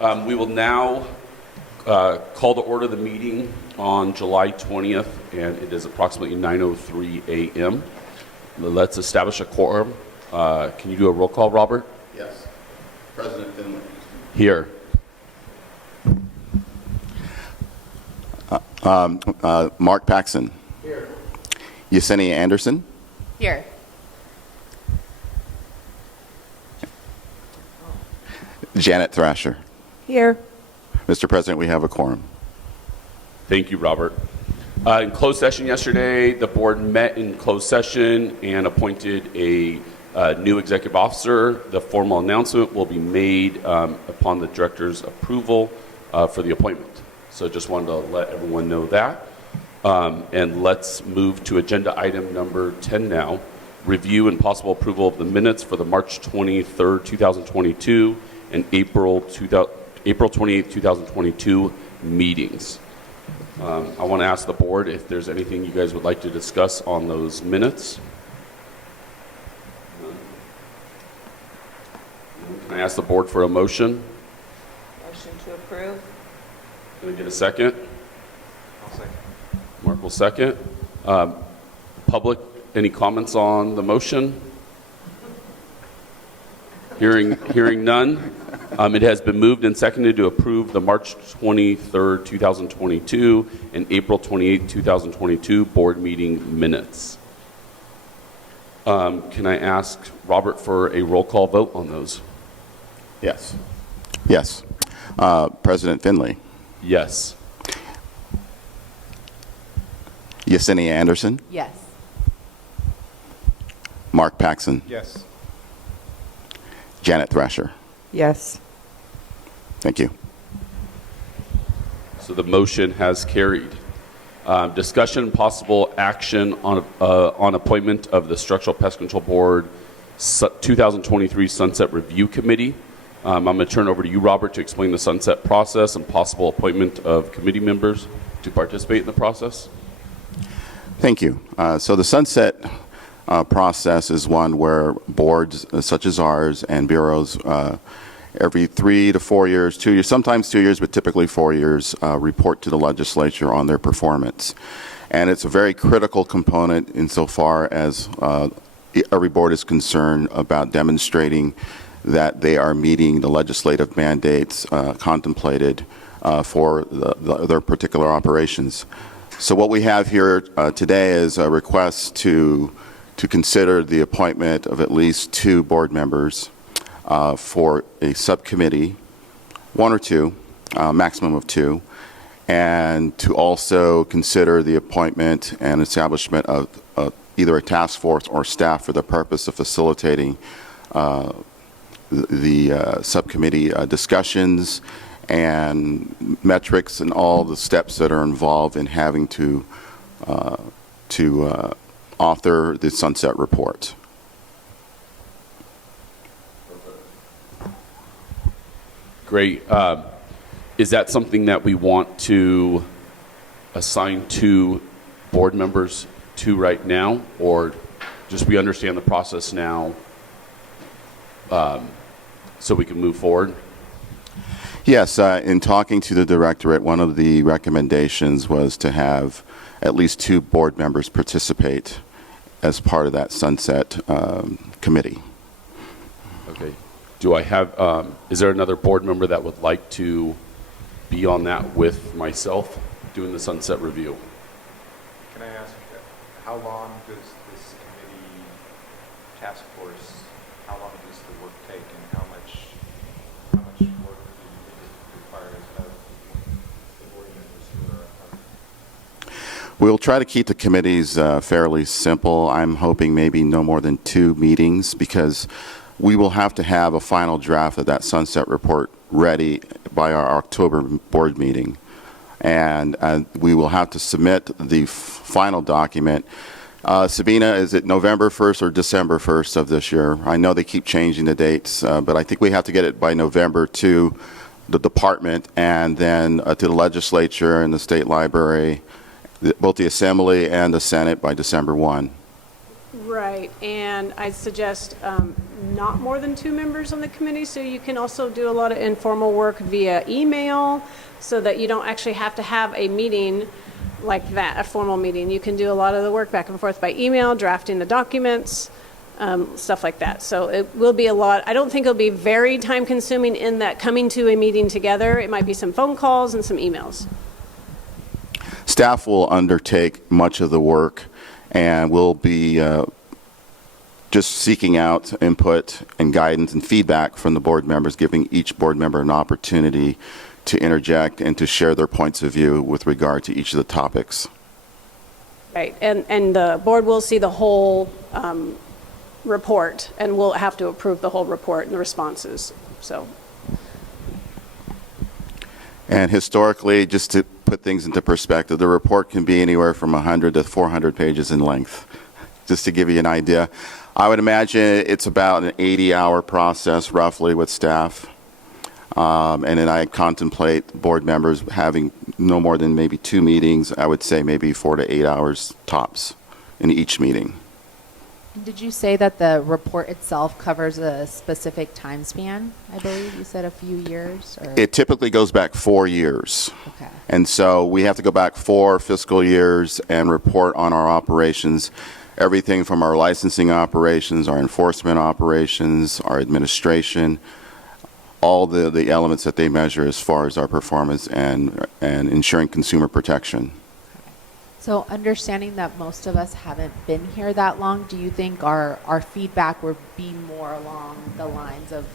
We will now call to order the meeting on July 20th, and it is approximately 9:03 a.m. Let's establish a quorum. Can you do a roll call, Robert? Yes. President Finley. Here. Mark Paxson. Here. Yesenia Anderson. Here. Janet Thrasher. Here. Mr. President, we have a quorum. Thank you, Robert. In closed session yesterday, the board met in closed session and appointed a new executive officer. The formal announcement will be made upon the director's approval for the appointment. So just wanted to let everyone know that. And let's move to agenda item number 10 now. Review and possible approval of the minutes for the March 23rd, 2022 and April 28th, 2022 meetings. I want to ask the board if there's anything you guys would like to discuss on those minutes. Can I ask the board for a motion? Motion to approve. Can I get a second? I'll second. Mark will second. Public, any comments on the motion? Hearing none. It has been moved and seconded to approve the March 23rd, 2022 and April 28th, 2022 board meeting minutes. Can I ask Robert for a roll call vote on those? Yes. Yes. President Finley. Yes. Yesenia Anderson. Yes. Mark Paxson. Yes. Janet Thrasher. Yes. Thank you. So the motion has carried. Discussion and possible action on appointment of the Structural Pest Control Board 2023 Sunset Review Committee. I'm going to turn over to you, Robert, to explain the sunset process and possible appointment of committee members to participate in the process. Thank you. So the sunset process is one where boards such as ours and bureaus every 3 to 4 years, 2 years, sometimes 2 years, but typically 4 years, report to the legislature on their performance. And it's a very critical component insofar as every board is concerned about demonstrating that they are meeting the legislative mandates contemplated for their particular operations. So what we have here today is a request to consider the appointment of at least 2 board members for a subcommittee, 1 or 2, maximum of 2, and to also consider the appointment and establishment of either a task force or staff for the purpose of facilitating the subcommittee discussions and metrics and all the steps that are involved in having to author the sunset report. Great. Is that something that we want to assign 2 board members to right now, or just we understand the process now so we can move forward? Yes, in talking to the directorate, one of the recommendations was to have at least 2 board members participate as part of that sunset committee. Okay. Do I have, is there another board member that would like to be on that with myself doing the sunset review? Can I ask, how long does this committee task force, how long does the work take, and how much work do you think it requires of the board members who are We'll try to keep the committees fairly simple. I'm hoping maybe no more than 2 meetings, because we will have to have a final draft of that sunset report ready by our October board meeting. And we will have to submit the final document. Sabina, is it November 1st or December 1st of this year? I know they keep changing the dates, but I think we have to get it by November to the department and then to the legislature and the state library, both the Assembly and the Senate by December 1. Right, and I'd suggest not more than 2 members on the committee, so you can also do a lot of informal work via email, so that you don't actually have to have a meeting like that, a formal meeting. You can do a lot of the work back and forth by email, drafting the documents, stuff like that. So it will be a lot. I don't think it'll be very time-consuming in that coming to a meeting together. It might be some phone calls and some emails. Staff will undertake much of the work, and we'll be just seeking out input and guidance and feedback from the board members, giving each board member an opportunity to interject and to share their points of view with regard to each of the topics. Right, and the board will see the whole report, and we'll have to approve the whole report and the responses, so. And historically, just to put things into perspective, the report can be anywhere from 100 to 400 pages in length, just to give you an idea. I would imagine it's about an 80-hour process, roughly, with staff. And then I contemplate board members having no more than maybe 2 meetings. I would say maybe 4 to 8 hours tops in each meeting. Did you say that the report itself covers a specific time span? I believe you said a few years? Or? It typically goes back 4 years. Okay. And so we have to go back 4 fiscal years and report on our operations, everything from our licensing operations, our enforcement operations, our administration, all the elements that they measure as far as our performance and ensuring consumer protection. So understanding that most of us haven't been here that long, do you think our feedback would be more along the lines of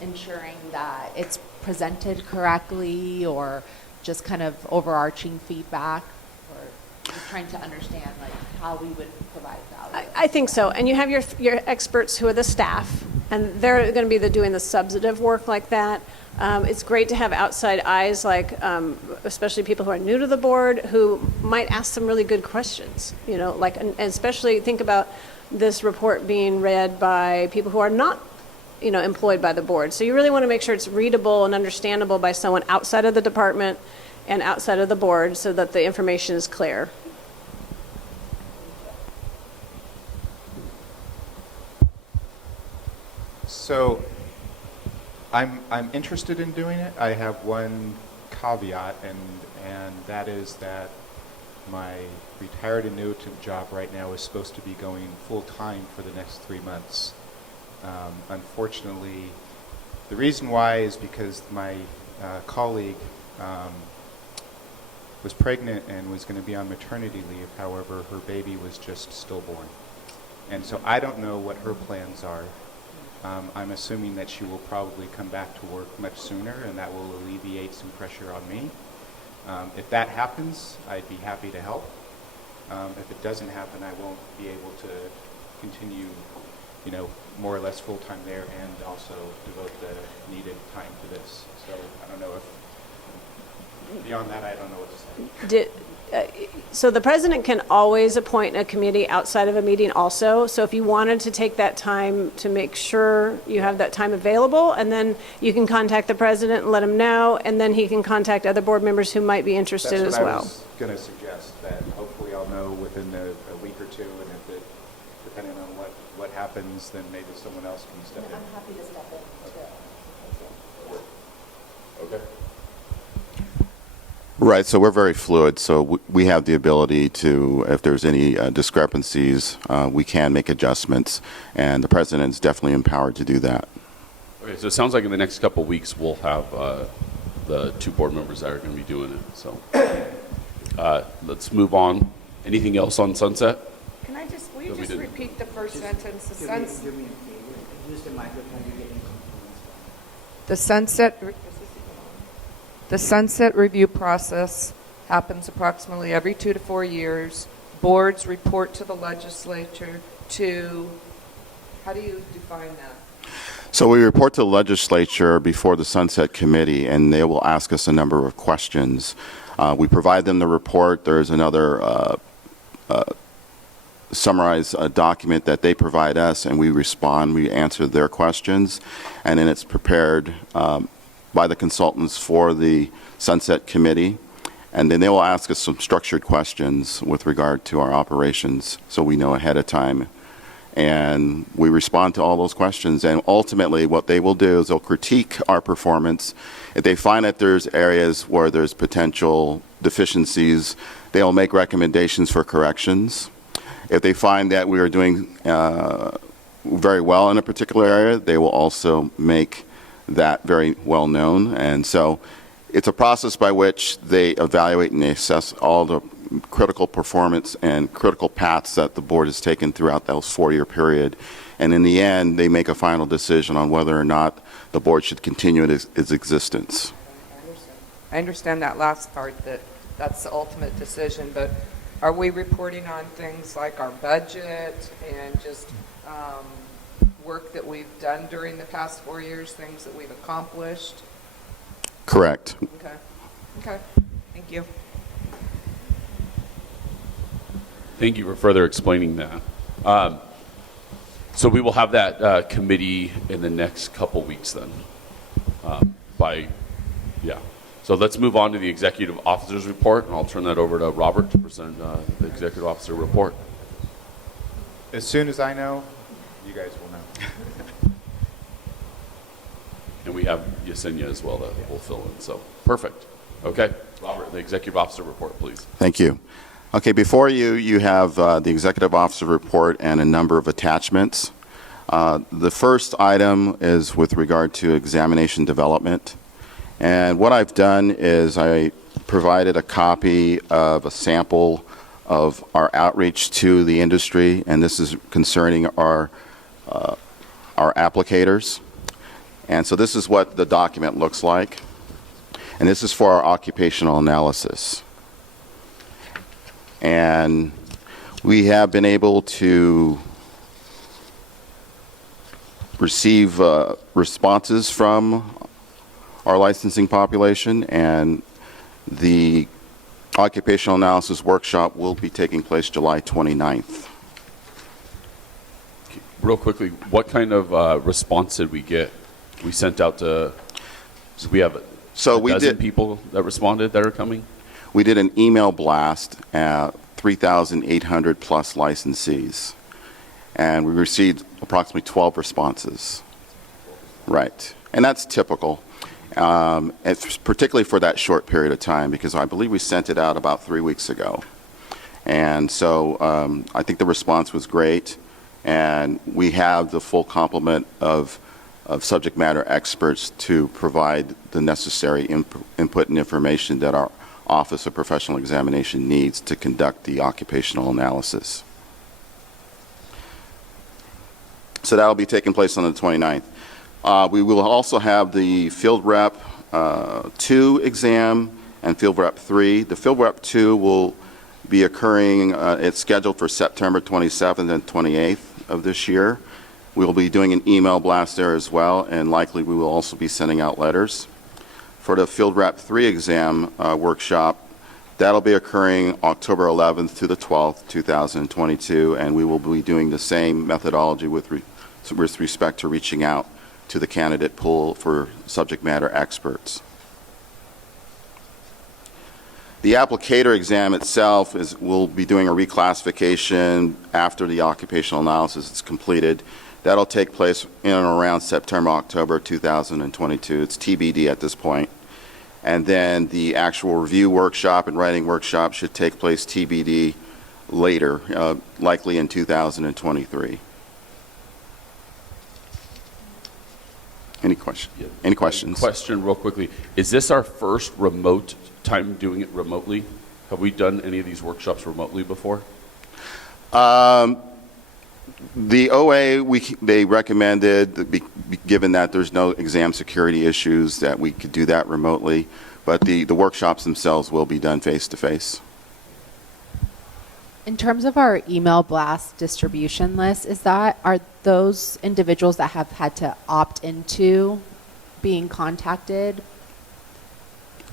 ensuring that it's presented correctly, or just kind of overarching feedback, or just trying to understand like how we would provide value? I think so, and you have your experts who are the staff, and they're going to be doing the substantive work like that. It's great to have outside eyes, like especially people who are new to the board, who might ask some really good questions. You know, like, and especially think about this report being read by people who are not, you know, employed by the board. So you really want to make sure it's readable and understandable by someone outside of the department and outside of the board, so that the information is clear. So I'm interested in doing it. I have one caveat, and that is that my retired annuitant job right now is supposed to be going full-time for the next 3 months. Unfortunately, the reason why is because my colleague was pregnant and was going to be on maternity leave. However, her baby was just stillborn. And so I don't know what her plans are. I'm assuming that she will probably come back to work much sooner, and that will alleviate some pressure on me. If that happens, I'd be happy to help. If it doesn't happen, I won't be able to continue, you know, more or less full-time there and also devote the needed time to this. So I don't know if, beyond that, I don't know what to say. So the president can always appoint a committee outside of a meeting also. So if you wanted to take that time to make sure you have that time available, and then you can contact the president and let him know, and then he can contact other board members who might be interested as well. That's what I was going to suggest, that hopefully I'll know within a week or two, and if it, depending on what happens, then maybe someone else can step in. I'm happy to step in too. Okay. Right, so we're very fluid, so we have the ability to, if there's any discrepancies, we can make adjustments, and the president's definitely empowered to do that. Okay, so it sounds like in the next couple of weeks we'll have the 2 board members that are going to be doing it. So let's move on. Anything else on Sunset? Can I just, will you No, we just didn't. repeat the first sentence? Do me a favor, use the microphone, you're getting complaints. The sunset review process happens approximately every 2 to 4 years. Boards report to the legislature to, how do you define that? So we report to the legislature before the Sunset Committee, and they will ask us a number of questions. We provide them the report. There's another summarized document that they provide us, and we respond. We answer their questions, and then it's prepared by the consultants for the Sunset Committee, and then they will ask us some structured questions with regard to our operations, so we know ahead of time And we respond to all those questions. And ultimately, what they will do is they'll critique our performance. If they find that there's areas where there's potential deficiencies, they'll make recommendations for corrections. If they find that we are doing very well in a particular area, they will also make that very well known. And so it's a process by which they evaluate and they assess all the critical performance and critical paths that the board has taken throughout that 4-year period. And in the end, they make a final decision on whether or not the board should continue its existence. I understand that last part, that's the ultimate decision, but are we reporting on things like our budget and just work that we've done during the past 4 years, things that we've accomplished? Correct. Okay, thank you. Thank you for further explaining that. So we will have that committee in the next couple weeks then. So let's move on to the executive officer's report, and I'll turn that over to Robert to present the executive officer report. As soon as I know, you guys will know. And we have Yesenia as well that will fill in. So perfect. Okay, Robert, the executive officer report, please. Thank you. Okay, before you, you have the executive officer report and a number of attachments. The first item is with regard to examination development. And what I've done is I provided a copy of a sample of our outreach to the industry, and this is concerning our applicators. And so this is what the document looks like. And this is for our occupational analysis. And we have been able to receive responses from our licensing population, and the occupational analysis workshop will be taking place July 29th. Real quickly, what kind of response did we get? We sent out to, we have So a we dozen did. people that responded that are coming? We did an email blast at 3,800 plus licensees, and we received approximately 12 responses. Right, and that's typical, it's particularly for that short period of time, because I believe we sent it out about 3 weeks ago. And so I think the response was great, and we have the full complement of subject matter experts to provide the necessary input and information that our Office of Professional Examination needs to conduct the occupational analysis. So that will be taking place on the 29th. We will also have the Field Rep 2 exam and Field Rep 3. The Field Rep 2 will be occurring, it's scheduled for September 27th and 28th of this year. We will be doing an email blast there as well, and likely we will also be sending out letters. For the Field Rep 3 exam workshop, that'll be occurring October 11th to the 12th, 2022, and we will be doing the same methodology with respect to reaching out to the candidate pool for subject matter experts. The applicator exam itself we'll be doing a reclassification after the occupational analysis is completed. That'll take place in and around September, October 2022. It's TBD at this point. And then the actual review workshop and writing workshop should take place TBD later, likely in 2023. Any questions? Question real quickly. Is this our first remote time doing it remotely? Have we done any of these workshops remotely before? The OA, they recommended, given that there's no exam security issues, that we could do that remotely, but the workshops themselves will be done face-to-face. In terms of our email blast distribution list, are those individuals that have had to opt into being contacted?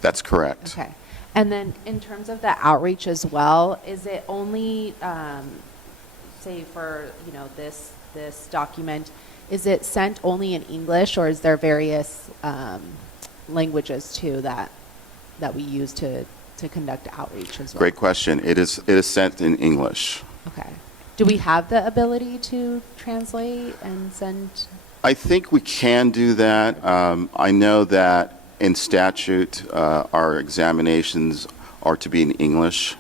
That's correct. Okay. And then in terms of the outreach as well, is it only, say for, this document, is it sent only in English, or is there various languages too that we use to conduct outreach as well? Great question. It is sent in English. Okay. Do we have the ability to translate and send? I think we can do that. I know that in statute, our examinations are to be in English.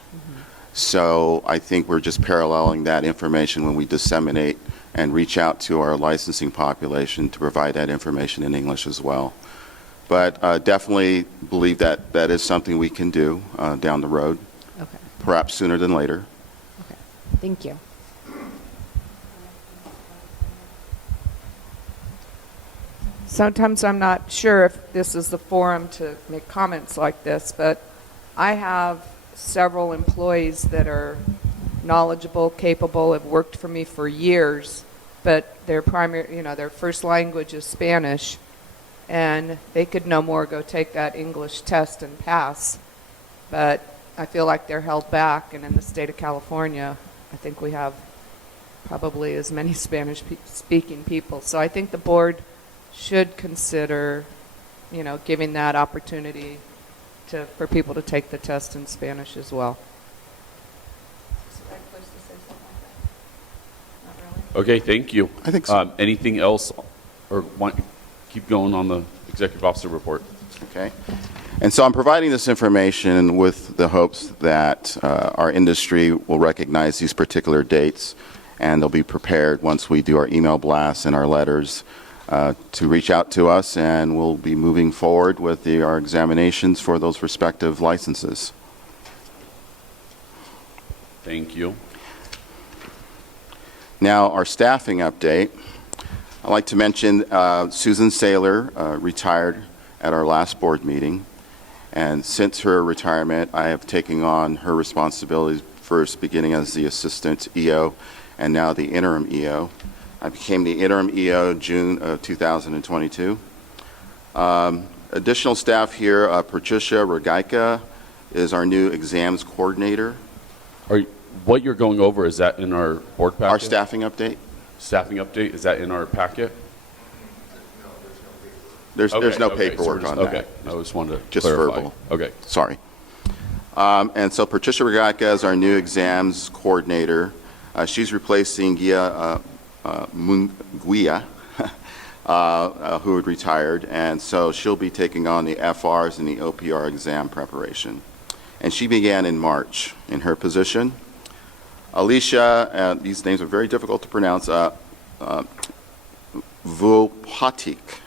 So I think we're just paralleling that information when we disseminate and reach out to our licensing population to provide that information in English as well. But definitely believe that that is something we can do down the road, Okay. perhaps sooner than later. Okay. Thank you. Sometimes I'm not sure if this is the forum to make comments like this, but I have several employees that are knowledgeable, capable, have worked for me for years, but their their first language is Spanish, and they could no more go take that English test and pass. But I feel like they're held back, and in the state of California, I think we have probably as many Spanish-speaking people. So I think the board should consider, giving that opportunity for people to take the test in Spanish as well. Is the right place to say something like that? Not really? Okay, thank you. I think so. Anything else, or keep going on the executive officer report? Okay. And so I'm providing this information with the hopes that our industry will recognize these particular dates, and they'll be prepared once we do our email blasts and our letters to reach out to us, and we'll be moving forward with our examinations for those respective licenses. Thank you. Now, our staffing update. I'd like to mention Susan Saylor retired at our last board meeting, and since her retirement, I have taken on her responsibilities, first beginning as the assistant EO and now the interim EO. I became the interim EO June of 2022. Additional staff here, Patricia Regaika is our new exams coordinator. What you're going over, is that in our board packet? Our staffing update? Staffing update, is that in our packet? There's no Okay, paperwork so on okay. that. I just wanted to Just clarify. verbal. Okay. Sorry. And so Patricia Regaika is our new exams coordinator. She's replacing Gia Munguia, who had retired, and so she'll be taking on the FRs and the OPR exam preparation. And she began in March in her position. Alicia, these names are very difficult to pronounce, Vupatik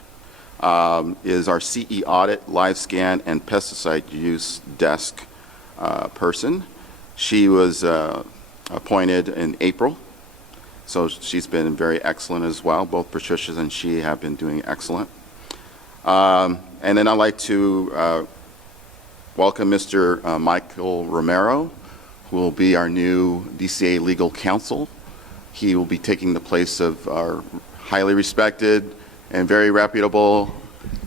is our CE audit, live scan, and pesticide use desk person. She was appointed in April. So she's been very excellent as well. Both Patricia and she have been doing excellent. And then I'd like to welcome Mr. Michael Romero, who will be our new DCA legal counsel. He will be taking the place of our highly respected and very reputable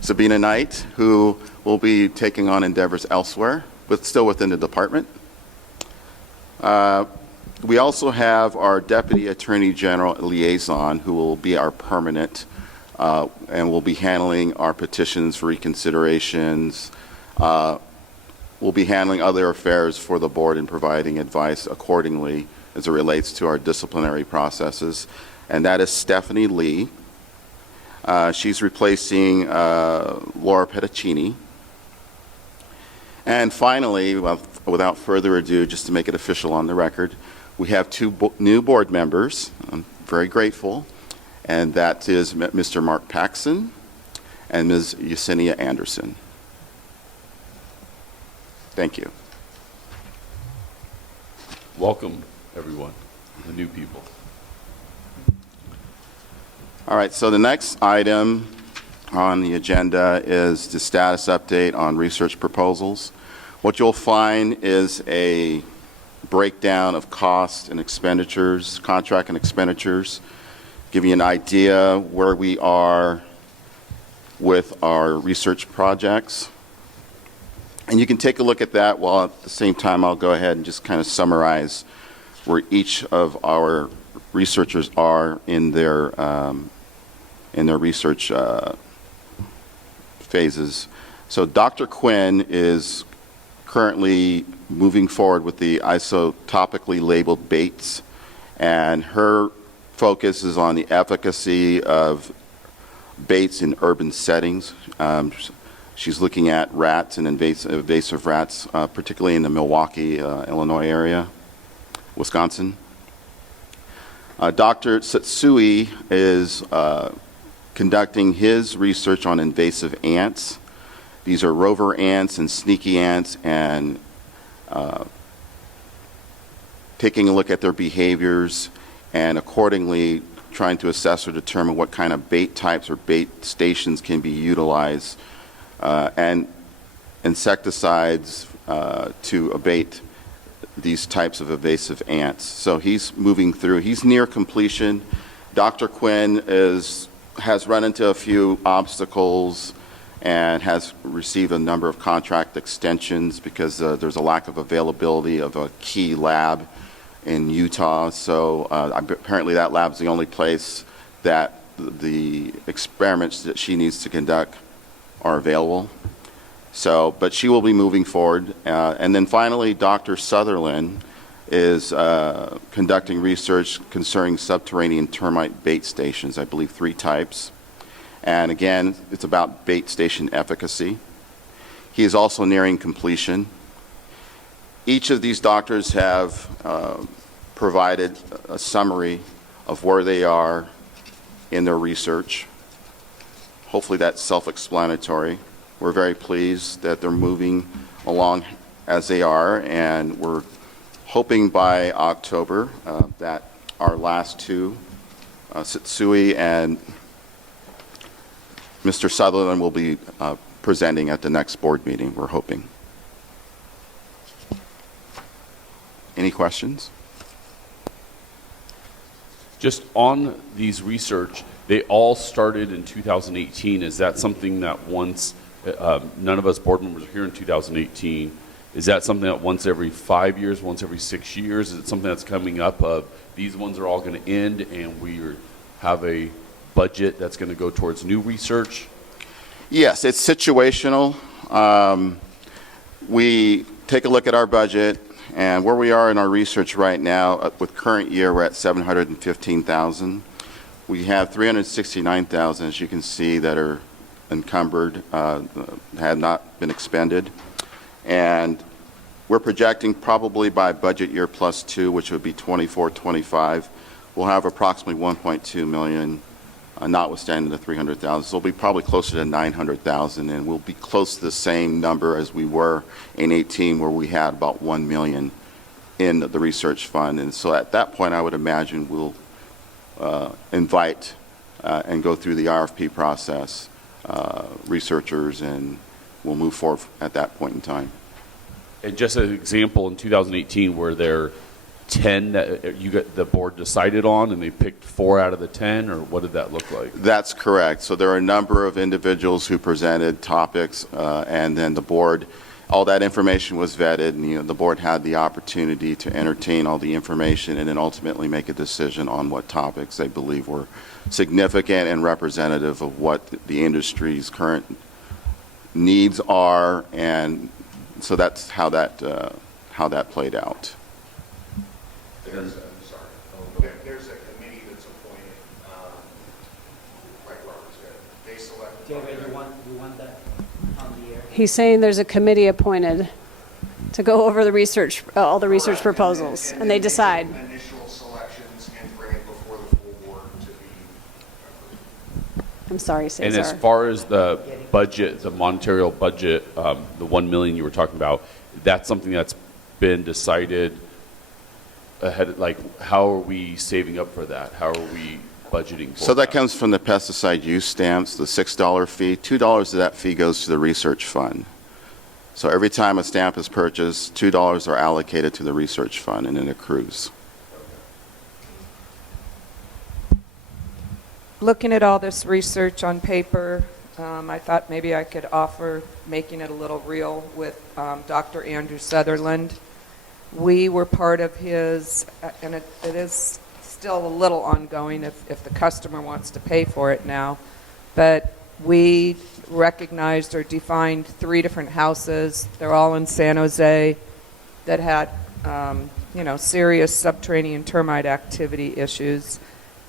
Sabina Knight, who will be taking on endeavors elsewhere, but still within the department. We also have our Deputy Attorney General Liaison, who will be our permanent and will be handling our petitions for reconsiderations. We'll be handling other affairs for the board and providing advice accordingly as it relates to our disciplinary processes. And that is Stephanie Lee. She's replacing Laura Petticini. And finally, without further ado, just to make it official on the record, we have two new board members. I'm very grateful. And that is Mr. Mark Paxson and Ms. Yesenia Anderson. Thank you. Welcome, everyone, the new people. All right, so the next item on the agenda is the status update on research proposals. What you'll find is a breakdown of costs and expenditures, contract and expenditures, give you an idea where we are with our research projects. And you can take a look at that while at the same time I'll go ahead and just kind of summarize where each of our researchers are in their research phases. So Dr. Quinn is currently moving forward with the isotopically labeled baits and her focus is on the efficacy of baits in urban settings. She's looking at rats and invasive rats, particularly in the Milwaukee, Illinois area, Wisconsin. Dr. Satsui is conducting his research on invasive ants. These are rover ants and sneaky ants, and taking a look at their behaviors and accordingly trying to assess or determine what kind of bait types or bait stations can be utilized, and insecticides to abate these types of invasive ants. So he's moving through. He's near completion. Dr. Quinn has run into a few obstacles and has received a number of contract extensions because there's a lack of availability of a key lab in Utah. So apparently that lab's the only place that the experiments that she needs to conduct are available. So, but she will be moving forward. And then finally, Dr. Sutherland is conducting research concerning subterranean termite bait stations, I believe 3 types. And again, it's about bait station efficacy. He is also nearing completion. Each of these doctors have provided a summary of where they are in their research. Hopefully that's self-explanatory. We're very pleased that they're moving along as they are, and we're hoping by October that our last 2, Satsui and Mr. Sutherland, will be presenting at the next board meeting, we're hoping. Any questions? Just on these research, they all started in 2018. Is that something that once, none of us board members are here in 2018, is that something that once every 5 years, once every 6 years? Is it something that's coming up of these ones are all going to end and we have a budget that's going to go towards new research? Yes, it's situational. We take a look at our budget and where we are in our research right now. With current year, we're at $715,000. We have $369,000, as you can see, that are encumbered, had not been expended. And we're projecting probably by budget year +2, which would be 24-25, we'll have approximately $1.2 million, notwithstanding the $300,000. So we'll be probably closer to $900,000, and we'll be close to the same number as we were in 18, where we had about $1 million in the research fund. And so at that point, I would imagine we'll invite and go through the RFP process, researchers, and we'll move forward at that point in time. And just as an example, in 2018, were there 10 that the board decided on and they picked 4 out of the 10, or what did that look like? That's correct. So there are a number of individuals who presented topics, and then the board, all that information was vetted, and the board had the opportunity to entertain all the information and then ultimately make a decision on what topics they believe were significant and representative of what the industry's current needs are, and so that's how that played out. There's a committee that's appointed, like Robert said. They select. David, you want that on the air? He's saying there's a committee appointed to go over the research, all the research Correct. proposals, and then they make decide. Initial selections and bring it before the full board to be approved. I'm sorry, Cesar. And as far as the budget, the monetary budget, the $1 million you were talking about, that's something that's been decided ahead. Like, how are we saving up for that? How are we budgeting for So that comes from the pesticide use stamps, the $6 fee. $2 of that fee goes to the research fund. So every time a stamp is purchased, $2 are allocated to the research fund, and it accrues. Looking at all this research on paper, I thought maybe I could offer making it a little real with Dr. Andrew Sutherland. We were part of his, and it is still a little ongoing if the customer wants to pay for it now, but we recognized or defined 3 different houses. They're all in San Jose that had serious subterranean termite activity issues.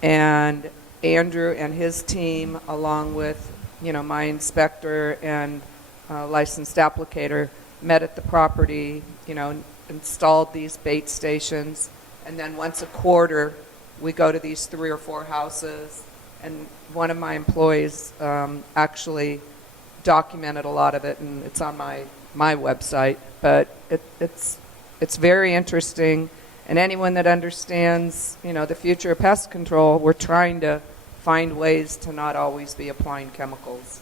And Andrew and his team, along with, my inspector and licensed applicator, met at the property, installed these bait stations. And then once a quarter, we go to these 3 or 4 houses. And one of my employees actually documented a lot of it, and it's on my website. But it's very interesting. And anyone that understands, the future of pest control, we're trying to find ways to not always be applying chemicals.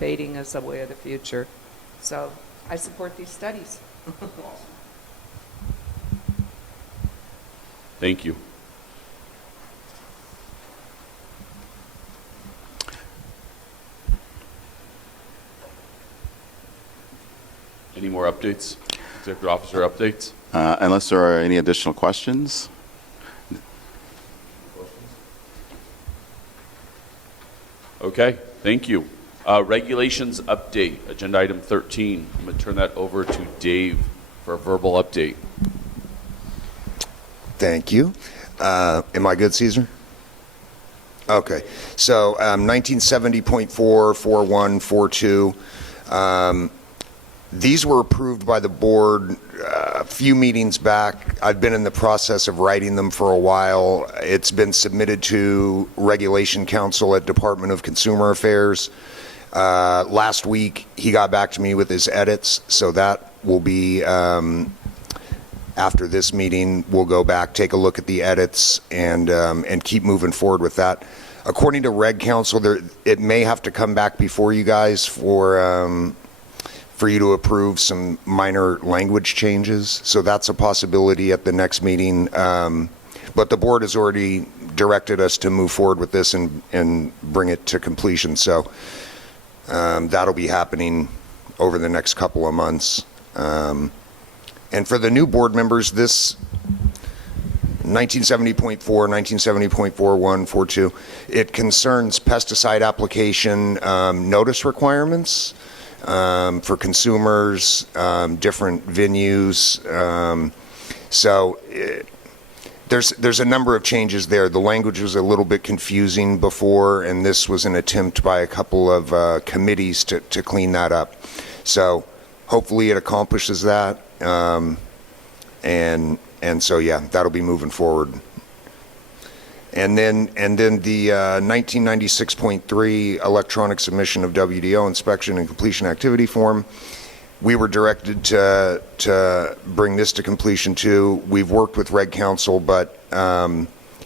Baiting is a way of the future. So I support these studies. Thank you. Any more updates? Executive officer updates? Unless there are any additional questions? Okay, thank you. Regulations update, agenda item 13. I'm going to turn that over to Dave for a verbal update. Thank you. Am I good, Caesar? Okay. So 1970.44142. These were approved by the board a few meetings back. I've been in the process of writing them for a while. It's been submitted to Regulation Council at Department of Consumer Affairs. Last week, he got back to me with his edits, so that will be, after this meeting, we'll go back, take a look at the edits, and keep moving forward with that. According to Reg Council, it may have to come back before you guys for you to approve some minor language changes. So that's a possibility at the next meeting. But the board has already directed us to move forward with this and bring it to completion. So that'll be happening over the next couple of months. And for the new board members, this 1970.4, 1970.4142, it concerns pesticide application notice requirements for consumers, different venues. There's a number of changes there. The language was a little bit confusing before, and this was an attempt by a couple of committees to clean that up. So hopefully it accomplishes that. And so, yeah, that'll be moving forward. And then the 1996.3 electronic submission of WDO inspection and completion activity form. We were directed to bring this to completion too. We've worked with Reg Council, but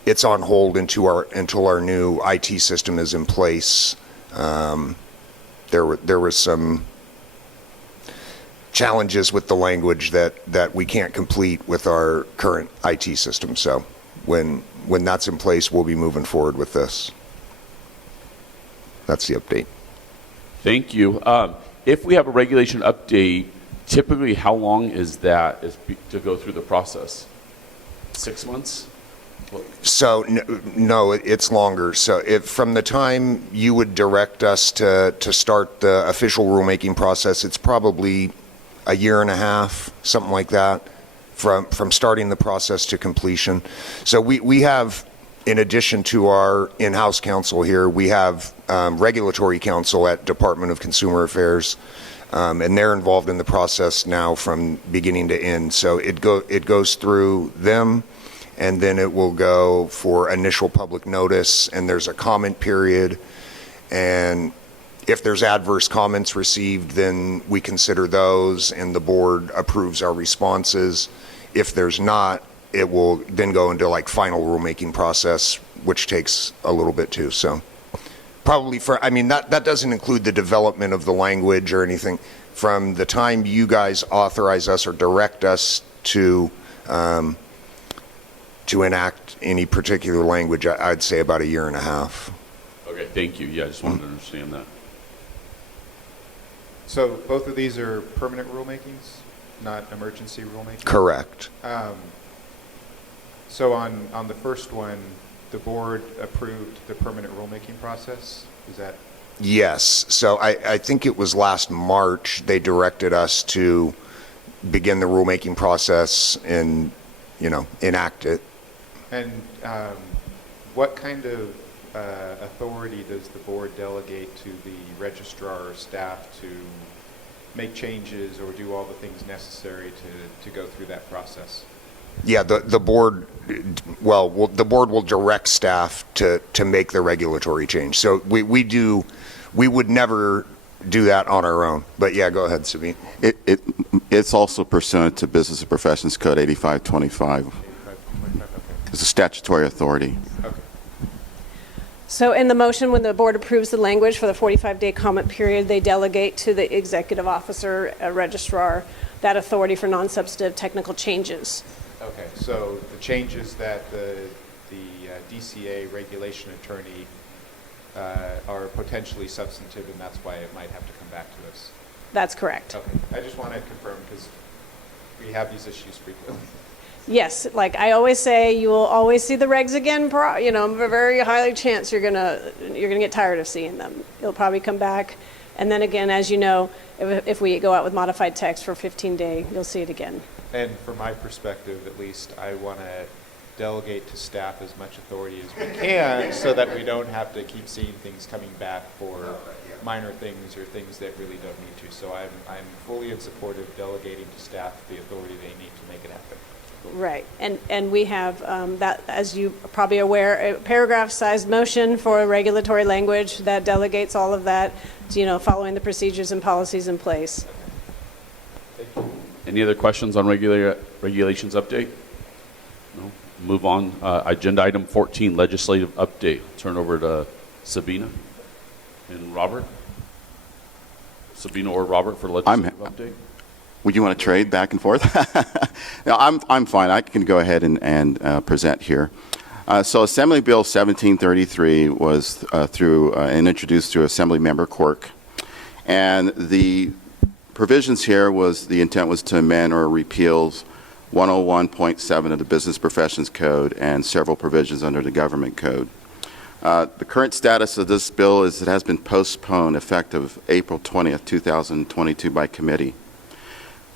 it's on hold until our new IT system is in place. There was some challenges with the language that we can't complete with our current IT system. So when that's in place, we'll be moving forward with this. That's the update. Thank you. If we have a regulation update, typically how long is that to go through the process? 6 months? So no, it's longer. So from the time you would direct us to start the official rulemaking process, it's probably a year and a half, something like that, from starting the process to completion. So we have, in addition to our in-house counsel here, we have regulatory counsel at Department of Consumer Affairs, and they're involved in the process now from beginning to end. So it goes through them, and then it will go for initial public notice, and there's a comment period, and if there's adverse comments received, then we consider those, and the board approves our responses. If there's not, it will then go into like final rulemaking process, which takes a little bit too. So probably that doesn't include the development of the language or anything. From the time you guys authorize us or direct us to enact any particular language, I'd say about a year and a half. Okay, thank you. Yeah, I just wanted to understand that. So both of these are permanent rulemakings, not emergency rulemakings? Correct. So on the first one, the board approved the permanent rulemaking process? Is that? Yes. So I think it was last March they directed us to begin the rulemaking process and, enact it. And what kind of authority does the board delegate to the registrar or staff to make changes or do all the things necessary to go through that process? Yeah, the board, the board will direct staff to make the regulatory change. So we would never do that on our own. But yeah, go ahead, Sabine. It's also pursuant to Business and Professions Code 8525. 85, okay. It's a statutory authority. Okay. So in the motion, when the board approves the language for the 45-day comment period, they delegate to the executive officer, registrar, that authority for non-substantive technical changes. Okay, so the changes that the DCA regulation attorney are potentially substantive, and that's why it might have to come back to us. That's correct. Okay, I just want to confirm because we have these issues frequently. Yes, like I always say, you will always see the regs again. Very highly chance you're gonna get tired of seeing them. It'll probably come back, and then again, as you know, if we go out with modified text for 15-day, you'll see it again. And from my perspective, at least, I want to delegate to staff as much authority as we can so that we don't have to keep seeing things coming back for minor things or things that really don't need to. So I'm fully in support of delegating to staff the authority they need to make it happen. Right, and we have that, as you are probably aware, a paragraph-sized motion for regulatory language that delegates all of that, following the procedures and policies in place. Thank you. Any other questions on regulations update? No? Move on. Agenda item 14, legislative update. Turn over to Sabina and Robert. Sabina or Robert for legislative update. Would you want to trade back and forth? No, I'm fine. I can go ahead and present here. So Assembly Bill 1733 was through and introduced through Assembly Member Quirk. And the provisions here the intent was to amend or repeal 101.7 of the Business Professions Code and several provisions under the Government Code. The current status of this bill is it has been postponed effective April 20th, 2022 by committee.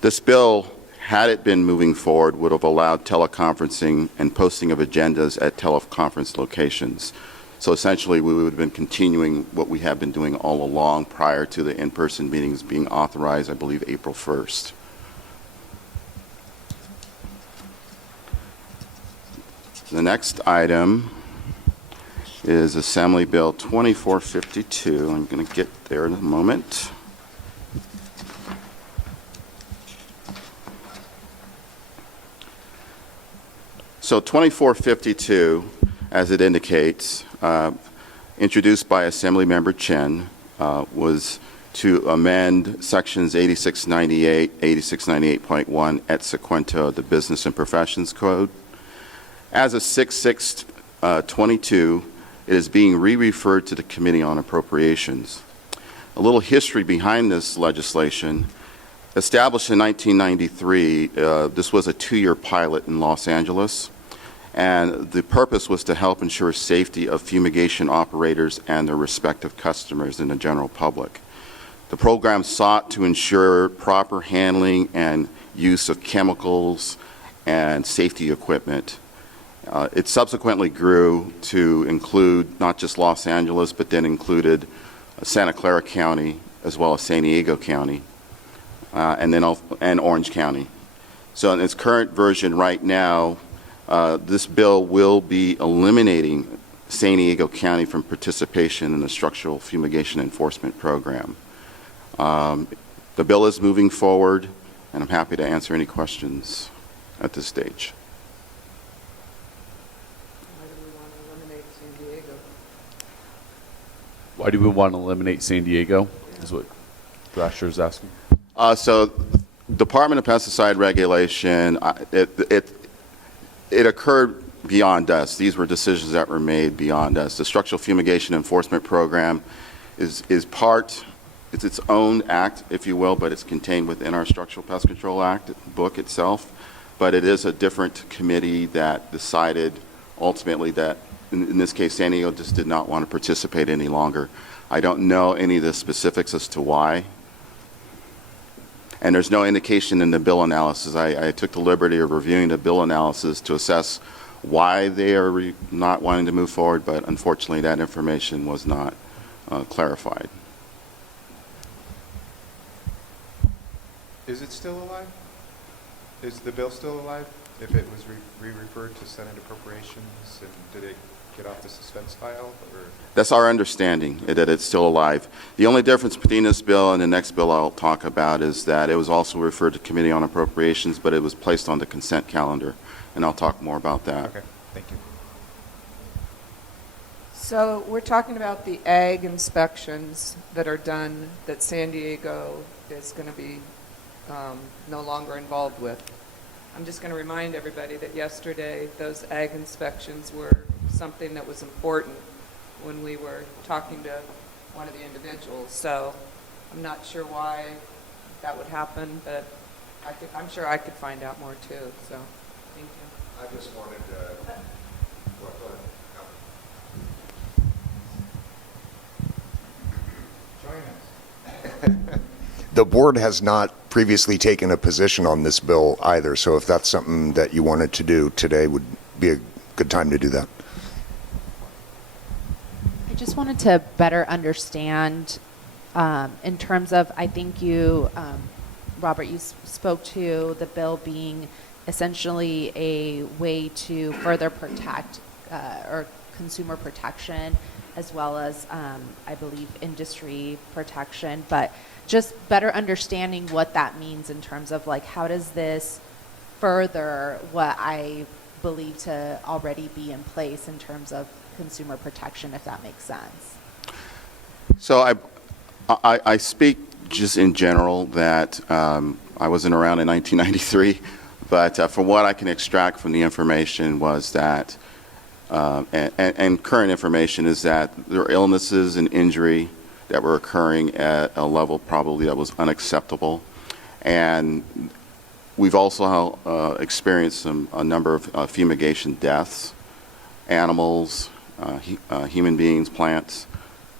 This bill, had it been moving forward, would have allowed teleconferencing and posting of agendas at teleconference locations. So essentially, we would have been continuing what we have been doing all along prior to the in-person meetings being authorized, I believe, April 1st. The next item is Assembly Bill 2452. I'm going to get there in a moment. So 2452, as it indicates, introduced by Assemblymember Chen, was to amend sections 8698, 8698.1 et sequento of the Business and Professions Code. As of 6/6/22, it is being re-referred to the Committee on Appropriations. A little history behind this legislation. Established in 1993, this was a 2-year pilot in Los Angeles. And the purpose was to help ensure safety of fumigation operators and their respective customers and the general public. The program sought to ensure proper handling and use of chemicals and safety equipment. It subsequently grew to include not just Los Angeles, but then included Santa Clara County as well as San Diego County, and Orange County. So in its current version right now, this bill will be eliminating San Diego County from participation in the structural fumigation enforcement program. The bill is moving forward, and I'm happy to answer any questions at this stage. Why do we want to eliminate San Diego? Is what Thrasher is asking. So, Department of Pesticide Regulation, it occurred beyond us. These were decisions that were made beyond us. The Structural Fumigation Enforcement Program is it's its own act, if you will, but it's contained within our Structural Pest Control Act book itself. But it is a different committee that decided ultimately that, in this case, San Diego just did not want to participate any longer. I don't know any of the specifics as to why. And there's no indication in the bill analysis. I took the liberty of reviewing the bill analysis to assess why they are not wanting to move forward, but unfortunately that information was not clarified. Is it still alive? Is the bill still alive? If it was re-referred to Senate Appropriations, and did it get off the suspense file? Or? That's our understanding, that it's still alive. The only difference between this bill and the next bill I'll talk about is that it was also referred to Committee on Appropriations, but it was placed on the consent calendar, and I'll talk more about that. Okay, thank you. So we're talking about the ag inspections that are done that San Diego is going to be no longer involved with. I'm just going to remind everybody that yesterday those ag inspections were something that was important when we were talking to one of the individuals. So I'm not sure why that would happen, but I'm sure I could find out more too. So thank you. I just wanted to, well, go ahead. No. Join us. The board has not previously taken a position on this bill either, so if that's something that you wanted to do today, would be a good time to do that. I just wanted to better understand in terms of, I think you, Robert, you spoke to the bill being essentially a way to further protect or consumer protection, as well as, I believe, industry protection, but just better understanding what that means in terms of like, how does this further what I believe to already be in place in terms of consumer protection, if that makes sense? So I speak just in general that I wasn't around in 1993, but from what I can extract from the information was that, and current information is that there are illnesses and injury that were occurring at a level probably that was unacceptable. And we've also experienced a number of fumigation deaths, animals, human beings, plants,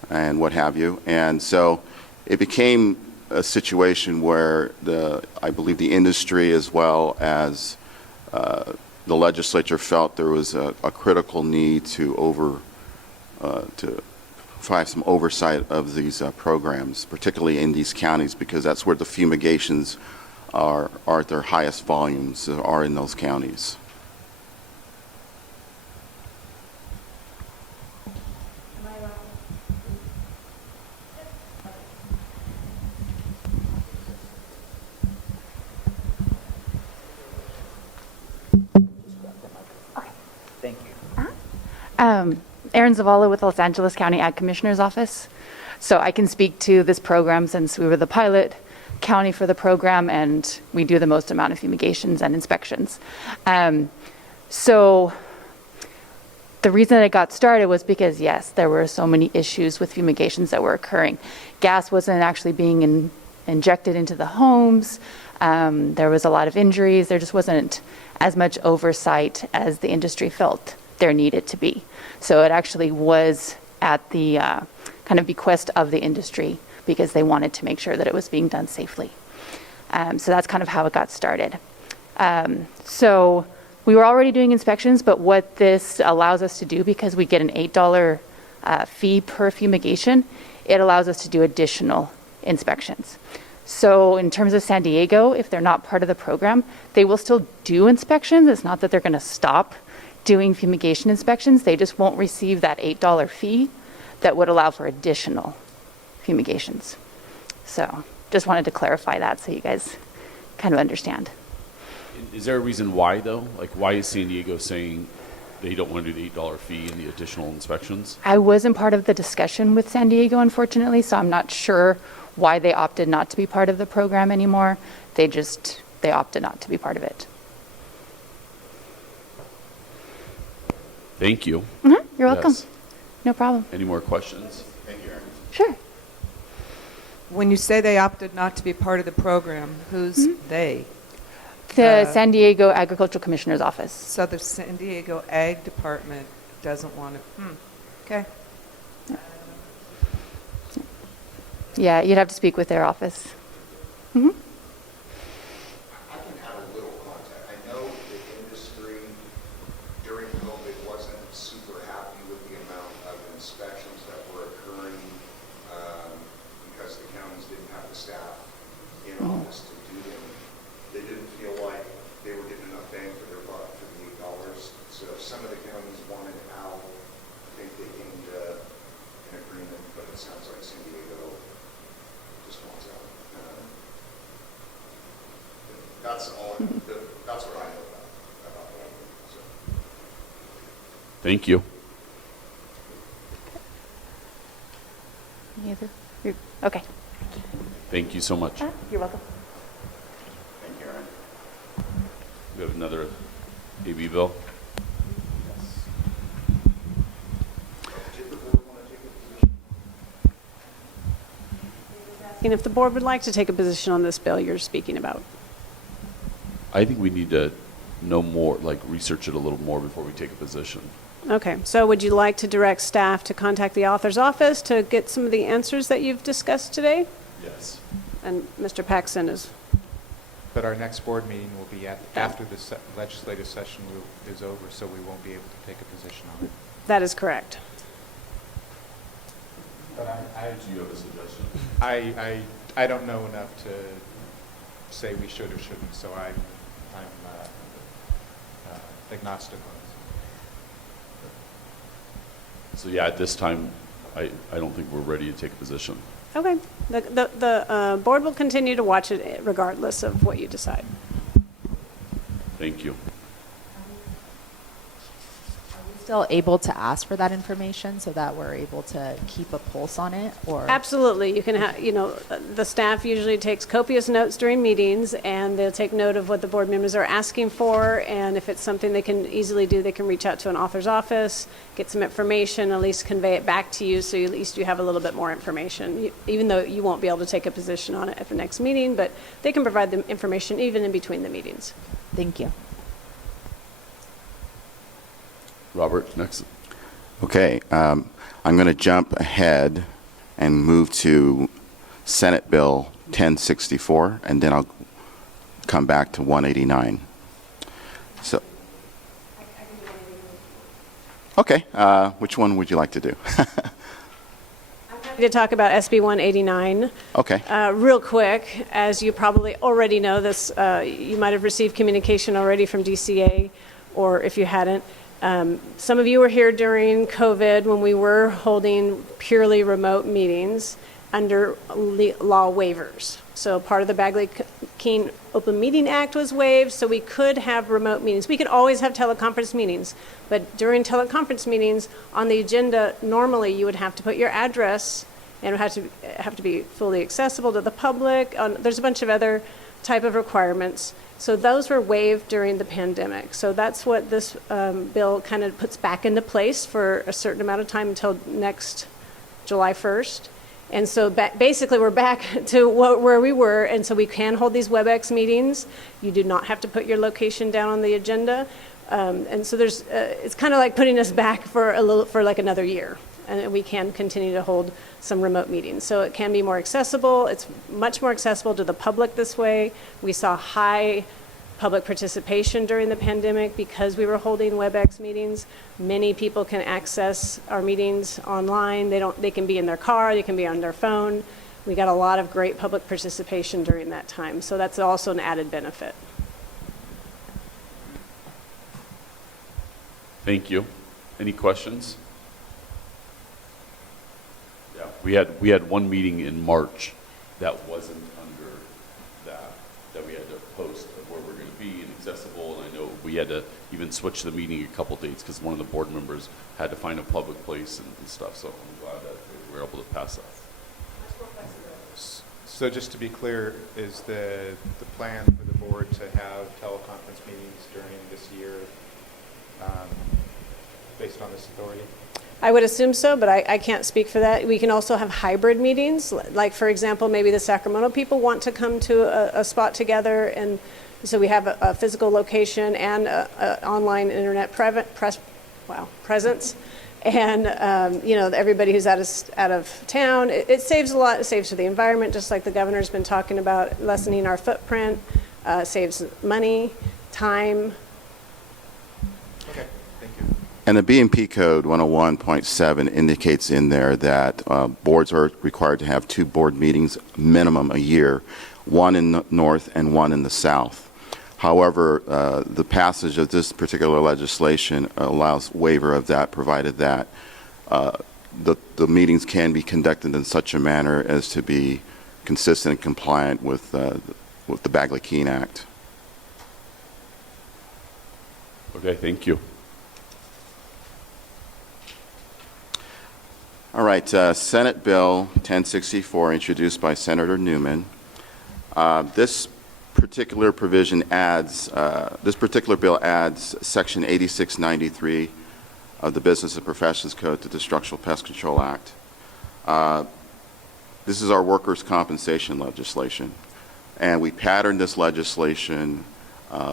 and what have you. And so it became a situation where I believe the industry as well as the legislature felt there was a critical need to provide some oversight of these programs, particularly in these counties, because that's where the fumigations are at their highest volumes, are in those counties. Thank you. Erin Zavala with Los Angeles County Ag Commissioner's Office. So I can speak to this program since we were the pilot county for the program and we do the most amount of fumigations and inspections. So the reason that it got started was because, yes, there were so many issues with fumigations that were occurring. Gas wasn't actually being injected into the homes. There was a lot of injuries. There just wasn't as much oversight as the industry felt there needed to be. So it actually was at the kind of bequest of the industry because they wanted to make sure that it was being done safely. So that's kind of how it got started. So we were already doing inspections, but what this allows us to do, because we get an $8 fee per fumigation, it allows us to do additional inspections. So in terms of San Diego, if they're not part of the program, they will still do inspections. It's not that they're going to stop doing fumigation inspections. They just won't receive that $8 fee that would allow for additional fumigations. So just wanted to clarify that so you guys kind of understand. Is there a reason why, though? Like, why is San Diego saying they don't want to do the $8 fee and the additional inspections? I wasn't part of the discussion with San Diego, unfortunately, so I'm not sure why they opted not to be part of the program anymore. They opted not to be part of it. Thank you. Mm-hmm. You're welcome. Yes. No problem. Any more questions? Thank you, Erin. Sure. When you say they opted not to be part of the program, who's they? The San Diego Agricultural Commissioner's Office. So the San Diego Ag Department doesn't want to. Okay. Yeah, you'd have to speak with their office. Mm-hmm. some of the counties wanted out. I think they came to an agreement, but it sounds like San Diego just wants out. That's all. That's what I know about that. So. Thank you. Any other? Okay. Thank you so much. You're welcome. Thank you, Aaron. We have another AB bill. And if the board would like to take a position on this bill you're speaking about. I think we need to know more, like research it a little more before we take a position. Okay, so would you like to direct staff to contact the author's office to get some of the answers that you've discussed today? Yes. And Mr. Paxson is, But our next board meeting will be after the legislative session is over, so we won't be able to take a position on it. that is correct. But Do you have a suggestion? I don't know enough to say we should or shouldn't, so I'm agnostic on this. So yeah, at this time, I don't think we're ready to take a position. Okay, the board will continue to watch it regardless of what you decide. Thank you. Still able to ask for that information so that we're able to keep a pulse on it, or? Absolutely. You can have, the staff usually takes copious notes during meetings, and they'll take note of what the board members are asking for, and if it's something they can easily do, they can reach out to an author's office, get some information, at least convey it back to you, so at least you have a little bit more information, even though you won't be able to take a position on it at the next meeting, but they can provide the information even in between the meetings. Thank you. Robert, next. Okay, I'm going to jump ahead and move to Senate Bill 1064, and then I'll come back to 189. So, okay, which one would you like to do? To talk about SB 189. Okay. Real quick, as you probably already know, this you might have received communication already from DCA, or if you hadn't, some of you were here during COVID when we were holding purely remote meetings under law waivers. So part of the Bagley-Keene Open Meeting Act was waived, so we could have remote meetings. We could always have teleconference meetings, but during teleconference meetings, on the agenda, normally you would have to put your address, and it would have to be fully accessible to the public. There's a bunch of other type of requirements. So those were waived during the pandemic. So that's what this bill kind of puts back into place for a certain amount of time until next July 1st. And so basically we're back to where we were, and so we can hold these WebEx meetings. You do not have to put your location down on the agenda. And so there's, it's kind of like putting us back for like another year. And we can continue to hold some remote meetings. So it can be more accessible. It's much more accessible to the public this way. We saw high public participation during the pandemic because we were holding WebEx meetings. Many people can access our meetings online. They can be in their car, they can be on their phone. We got a lot of great public participation during that time. So that's also an added benefit. Thank you. Any questions? Yeah, we had one meeting in March that wasn't under that we had to post of where we're going to be and accessible, and I know we had to even switch the meeting a couple dates because one of the board members had to find a public place and stuff, so I'm glad that we were able to pass that. So just to be clear, is the plan for the board to have teleconference meetings during this year based on this authority? I would assume so, but I can't speak for that. We can also have hybrid meetings. Like, for example, maybe the Sacramento people want to come to a spot together, and so we have a physical location and a online internet presence. And, everybody who's out of town, it saves a lot. It saves for the environment, just like the governor's been talking about, lessening our footprint, saves money, time. Okay, thank you. And the BMP Code 101.7 indicates in there that boards are required to have 2 board meetings minimum a year, one in the north and one in the south. However, the passage of this particular legislation allows waiver of that, provided that the meetings can be conducted in such a manner as to be consistent and compliant with the Bagley-Keene Act. Okay, thank you. All right, Senate Bill 1064, introduced by Senator Newman. This particular provision adds, this particular bill adds Section 8693 of the Business and Professions Code to the Structural Pest Control Act. This is our workers' compensation legislation, and we patterned this legislation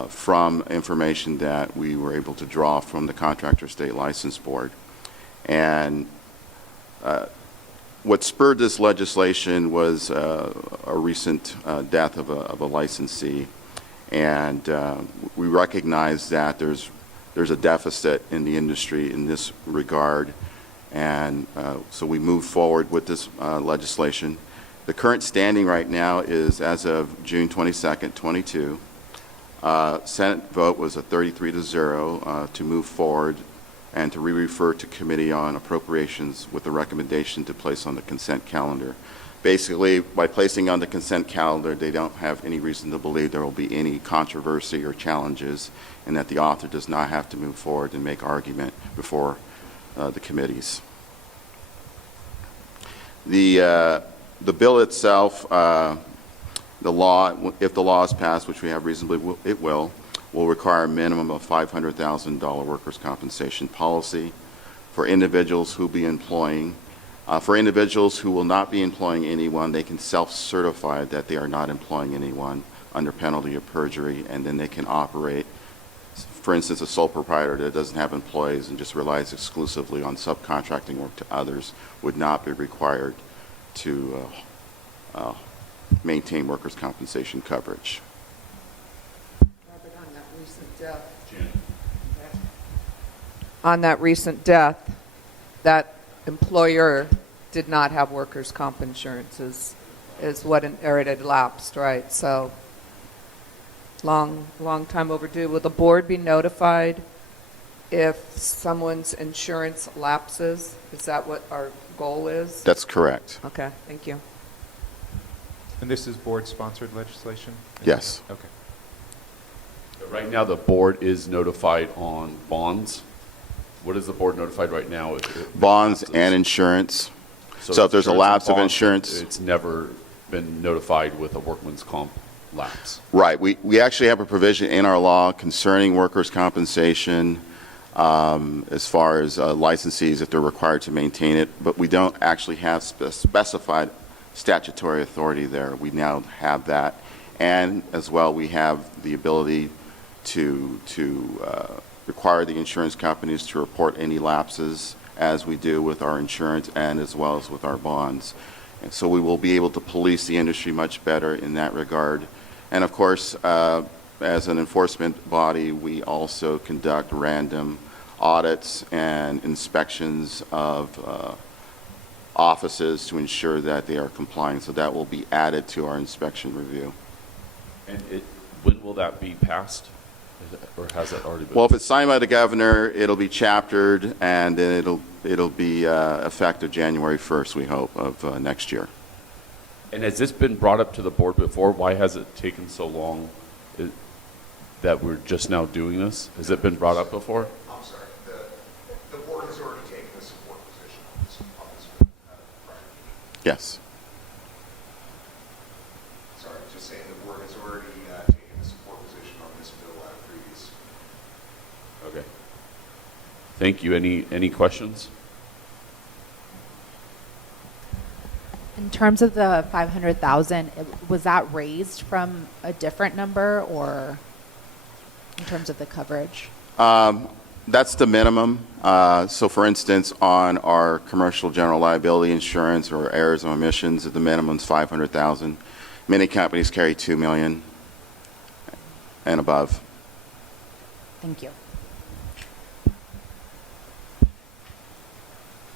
from information that we were able to draw from the Contractor State License Board. And what spurred this legislation was a recent death of a licensee, and we recognize that there's a deficit in the industry in this regard, and so we moved forward with this legislation. The current standing right now is, as of June 22nd, 22, Senate vote was a 33-0 to move forward and to re-refer to Committee on Appropriations with a recommendation to place on the consent calendar. Basically, by placing on the consent calendar, they don't have any reason to believe there will be any controversy or challenges, and that the author does not have to move forward and make argument before the committees. The bill itself, the law, if the law is passed, which we have reasonably it will require a minimum of $500,000 workers' compensation policy for individuals who be employing. For individuals who will not be employing anyone, they can self-certify that they are not employing anyone under penalty of perjury, and then they can operate. For instance, a sole proprietor that doesn't have employees and just relies exclusively on subcontracting work to others would not be required to maintain workers' compensation coverage. Robert, on that recent death. On that recent death, that employer did not have workers' comp insurance is what, or it had lapsed, right? So long time overdue. Will the board be notified if someone's insurance lapses? Is that what our goal is? That's correct. Okay, thank you. And this is board-sponsored legislation? Yes. Okay. Right now, the board is notified on bonds. What is the board notified right now? Bonds and insurance. So if there's a lapse of insurance. It's never been notified with a workman's comp lapse. Right. We actually have a provision in our law concerning workers' compensation as far as licensees if they're required to maintain it, but we don't actually have specified statutory authority there. We now have that, and as well we have the ability to require the insurance companies to report any lapses, as we do with our insurance and as well as with our bonds. And so we will be able to police the industry much better in that regard. And of course, as an enforcement body, we also conduct random audits and inspections of offices to ensure that they are complying. So that will be added to our inspection review. And when will that be passed? Or has it already been? Well, if it's signed by the governor, it'll be chaptered, and then it'll be effective January 1st, we hope, of next year. And has this been brought up to the board before? Why has it taken so long that we're just now doing this? Has it been brought up before? I'm sorry, the board has already taken a support position on this prior. Yes. Sorry, just saying the board has already taken a support position on this bill at a previous. Okay. Thank you. Any questions? In terms of the 500,000, was that raised from a different number, or in terms of the coverage? That's the minimum. So for instance, on our commercial general liability insurance or errors and omissions, the minimum is 500,000. Many companies carry 2 million and above. Thank you.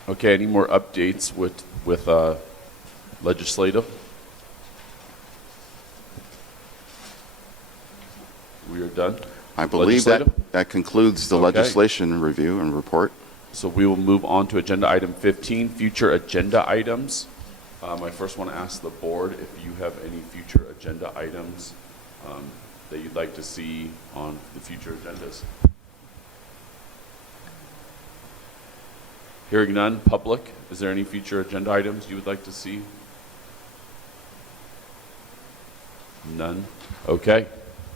Okay. Any more updates with legislative? We are done? I believe that Legislative? that concludes the Okay. legislation review and report. So we will move on to agenda item 15, future agenda items. I first want to ask the board if you have any future agenda items that you'd like to see on the future agendas. Hearing none, public, is there any future agenda items you would like to see? None? Okay,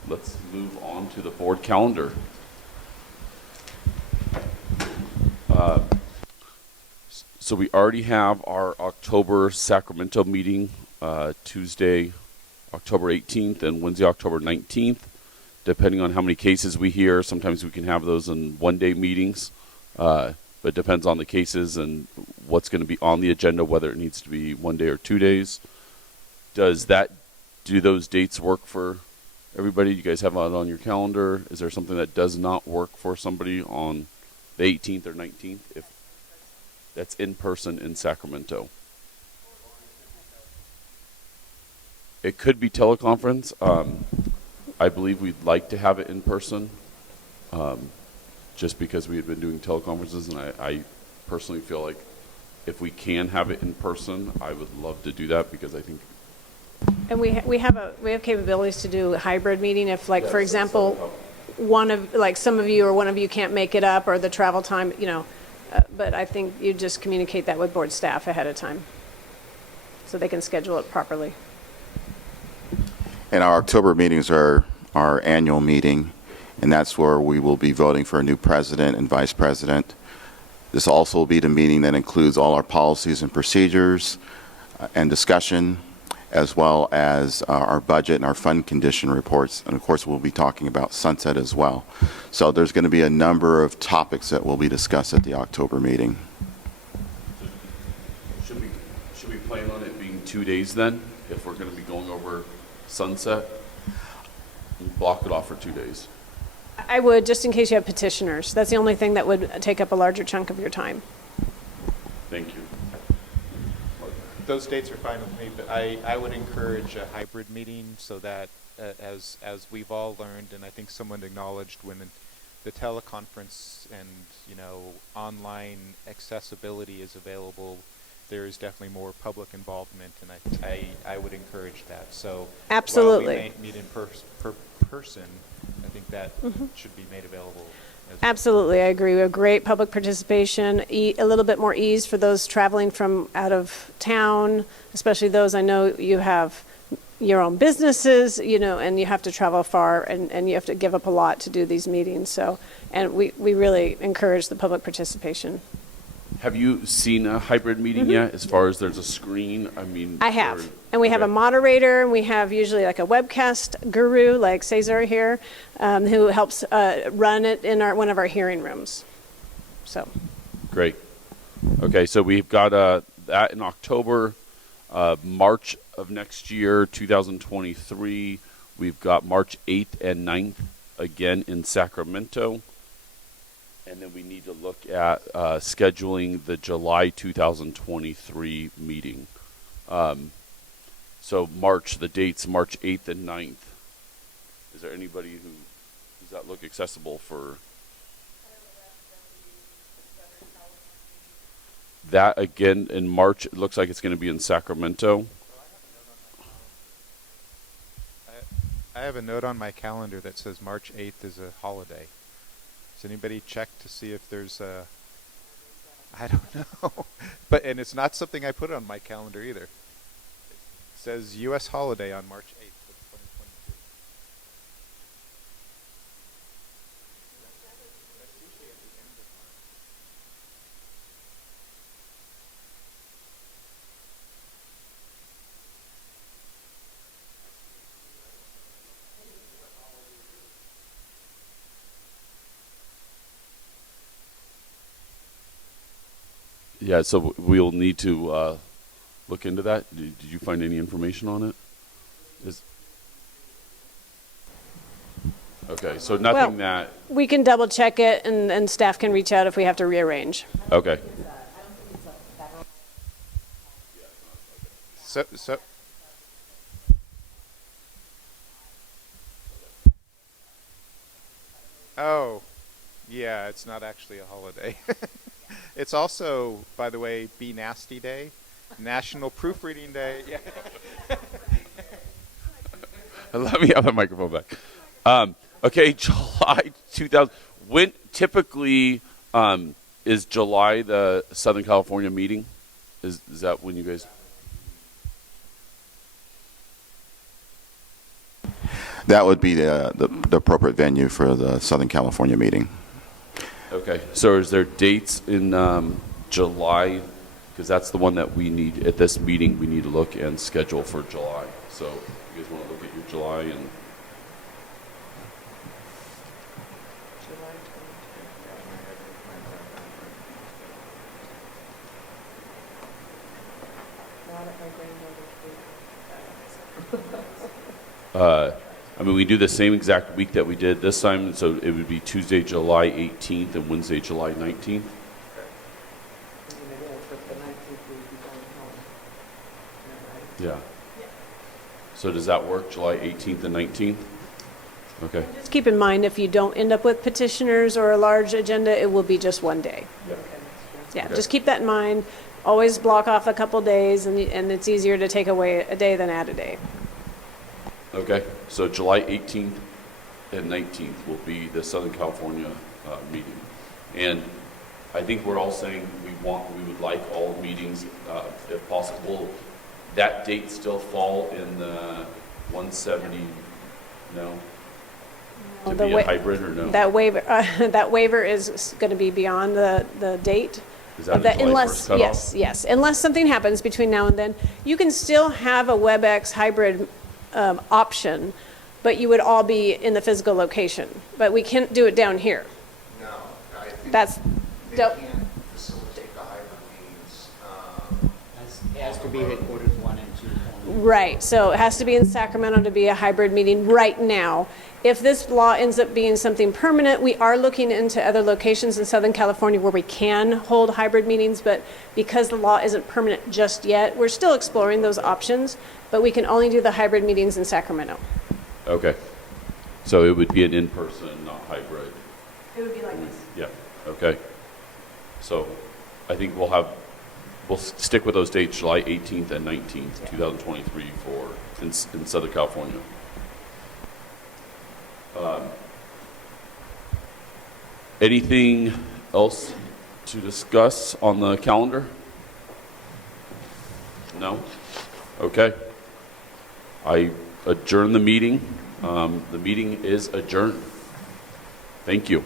let's move on to the board calendar. So we already have our October Sacramento meeting, Tuesday, October 18th and Wednesday, October 19th. Depending on how many cases we hear, sometimes we can have those in one-day meetings. But it depends on the cases and what's going to be on the agenda, whether it needs to be 1 day or 2 days. Do those dates work for everybody? You guys have it on your calendar? Is there something that does not work for somebody on the 18th or 19th? If that's in person in Sacramento. It could be teleconference. I believe we'd like to have it in person, just because we had been doing teleconferences, and I personally feel like if we can have it in person, I would love to do that because I think. And we have capabilities to do a hybrid meeting if, like, for example, some of you or one of you can't make it up, or the travel time, but I think you just communicate that with board staff ahead of time so they can schedule it properly. And our October meetings are our annual meeting, and that's where we will be voting for a new president and vice president. This also will be the meeting that includes all our policies and procedures and discussion, as well as our budget and our fund condition reports. And of course, we'll be talking about sunset as well. So there's going to be a number of topics that will be discussed at the October meeting. Should we plan on it being 2 days then, if we're going to be going over sunset? Block it off for 2 days. I would, just in case you have petitioners. That's the only thing that would take up a larger chunk of your time. Thank you. Those dates are fine with me, but I would encourage a hybrid meeting so that, as we've all learned, and I think someone acknowledged, when the teleconference and online accessibility is available, there is definitely more public involvement, and I would encourage that. So Absolutely. while we may meet in person, I think that should be made available. Absolutely, I agree. We have great public participation, a little bit more ease for those traveling from out of town, especially those, I know you have your own businesses, and you have to travel far, and you have to give up a lot to do these meetings. So, and we really encourage the public participation. Have you seen a hybrid meeting yet, as far as there's a screen? I have. And we have a moderator, and we have usually like a webcast guru like Cesar here, who helps run it in one of our hearing rooms. So. Great. Okay, so we've got that in October. March of next year, 2023, we've got March 8th and 9th again in Sacramento. And then we need to look at scheduling the July 2023 meeting. So the dates, March 8th and 9th. Is there anybody does that look accessible for? That again in March, it looks like it's going to be in Sacramento. I have a note on my calendar that says March 8th is a holiday. Does anybody check to see if there's a... I don't know. And it's not something I put on my calendar either. It says U.S. holiday on March 8th of 2022. That's usually at the end of March. Yeah, so we'll need to look into that. Did you find any information on it? Okay, so nothing that... We can double check it, and staff can reach out if we have to rearrange. Okay. So Oh, yeah, it's not actually a holiday. It's also, by the way, Be Nasty Day, National Proofreading Day. Yeah. Let me have the microphone back. Okay, July 2000. When typically is July the Southern California meeting? Is that when you guys? That would be the appropriate venue for the Southern California meeting. Okay, so is there dates in July? Because that's the one that we need at this meeting. We need to look and schedule for July. So you guys want to look at your July and I mean, we do the same exact week that we did this time, so it would be Tuesday, July 18th and Wednesday, July 19th. Yeah. So does that work, July 18th and 19th? Okay. Just keep in mind, if you don't end up with petitioners or a large agenda, it will be just one day. Yeah, Okay. just keep that in mind. Always block off a couple days, and it's easier to take away a day than add a day. Okay, so July 18th and 19th will be the Southern California meeting. And I think we're all saying we would like all meetings, if possible. That date still fall in the 170, no? To The be wa- a hybrid or no? That waiver is going to be beyond the date. Is that of a July unless, 1st cutoff? yes. Unless something happens between now and then, you can still have a WebEx hybrid option, but you would all be in the physical location. But we can't do it down here. No, I think That's, they don't- can't facilitate the hybrid meetings. It has to be headquarters 1 and 2. right, so it has to be in Sacramento to be a hybrid meeting right now. If this law ends up being something permanent, we are looking into other locations in Southern California where we can hold hybrid meetings, but because the law isn't permanent just yet, we're still exploring those options, but we can only do the hybrid meetings in Sacramento. Okay. So it would be an in-person, not hybrid. It would be like this. Yeah, okay. So I think we'll stick with those dates, July 18th and 19th, 2023 in Southern California. Anything else to discuss on the calendar? No? Okay. I adjourn the meeting. The meeting is adjourned. Thank you.